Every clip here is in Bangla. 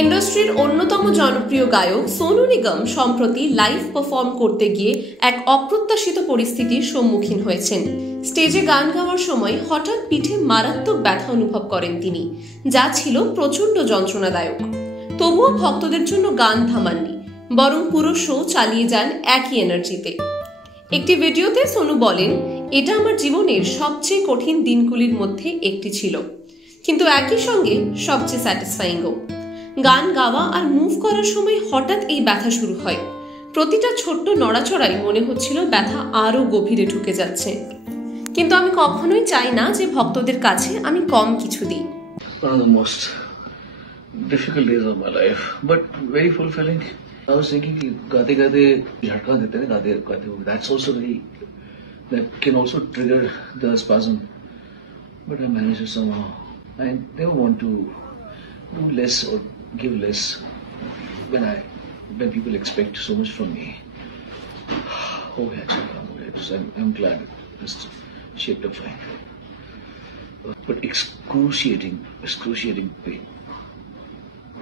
ইন্ডাস্ট্রির অন্যতম জনপ্রিয় গায়ক সোনু নিগম সম্প্রতি লাইভ পারফর্ম করতে গিয়ে এক অপ্রত্যাশিত পরিস্থিতির সম্মুখীন হয়েছেন। স্টেজে গান গাওয়ার সময় হঠাৎ পিঠে মারাত্মক ব্যথা অনুভব করেন তিনি, যা ছিল প্রচণ্ড যন্ত্রণাদায়ক। তবুও ভক্তদের জন্য গান থামাননি, বরং পুরো শো চালিয়ে যান একই এনার্জিতে। একটি ভিডিওতে সোনু বলেন, এটা আমার জীবনের সবচেয়ে কঠিন দিনগুলির মধ্যে একটি ছিল, কিন্তু একই সঙ্গে সবচেয়ে স্যাটিসফাইংও। গান গাওয়া আর মুভ করার সময় হঠাৎ এই ব্যথা শুরু হয়। প্রতিটা ছোট্ট নড়াচড়াই মনে হচ্ছিল ব্যথা আরো গভীরে ঢুকে যাচ্ছে, কিন্তু আমি কখনোই চাই না যে ভক্তদের কাছে আমি কম কিছু দিই। One of the most difficult days of my life, but very fulfilling. I was thinking कि गाते गाते झटका देते हैं गाते गाते हुए, that's also very, that can also trigger the spasm, but I managed it somehow. I never want to do less or give less when people expect so much from me. Oh yeah, so I'm glad this shaped up fine, but excruciating pain.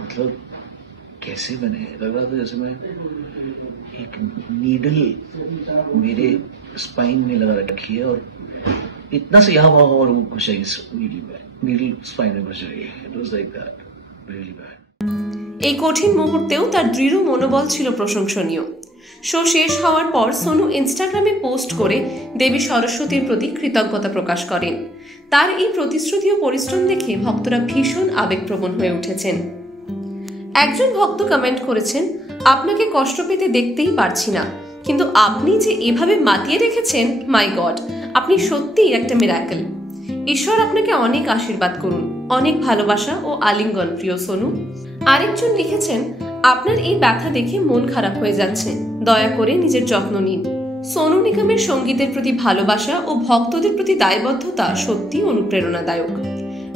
मतलब कैसे बने, लग रहा था जैसे मैं एक नीडल मेरे स्पाइन में लगा रखी है और इतना से यहाँ वहाँ और घुस जाएगी नीडल स्पाइन में घुस जाएगी। It was like that, really bad. এই কঠিন মুহূর্তেও তার দৃঢ় মনোবল ছিল প্রশংসনীয়। শো শেষ হওয়ার পর সোনু ইনস্টাগ্রামে পোস্ট করে দেবী সরস্বতীর প্রতি কৃতজ্ঞতা প্রকাশ করেন। তার এই প্রতিশ্রুতি ও পরিশ্রম দেখে ভক্তরা ভীষণ আবেগপ্রবণ হয়ে উঠেছেন। একজন ভক্ত কমেন্ট করেছেন, আপনাকে কষ্ট পেতে দেখতেই পারছি না, কিন্তু আপনি যে এভাবে মাতিয়ে রেখেছেন, মাই গড, আপনি সত্যিই একটা মিরাকেল। ঈশ্বর আপনাকে অনেক আশীর্বাদ করুন। অনেক ভালোবাসা ও আলিঙ্গন প্রিয় সোনু। আরেকজন লিখেছেন, আপনার এই ব্যথা দেখে মন খারাপ হয়ে যাচ্ছে, দয়া করে নিজের যত্ন নিন। সোনু নিগমের সঙ্গীতের প্রতি ভালোবাসা ও ভক্তদের প্রতি দায়বদ্ধতা সত্যি অনুপ্রেরণাদায়ক।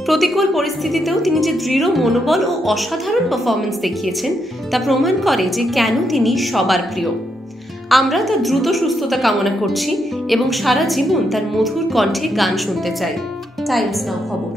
প্রতিকূল পরিস্থিতিতেও তিনি যে দৃঢ় মনোবল ও অসাধারণ পারফরমেন্স দেখিয়েছেন, তা প্রমাণ করে যে কেন তিনি সবার প্রিয়। আমরা তার দ্রুত সুস্থতা কামনা করছি এবং সারা জীবন তার মধুর কণ্ঠে গান শুনতে চাই। টাইমস নাও খবর।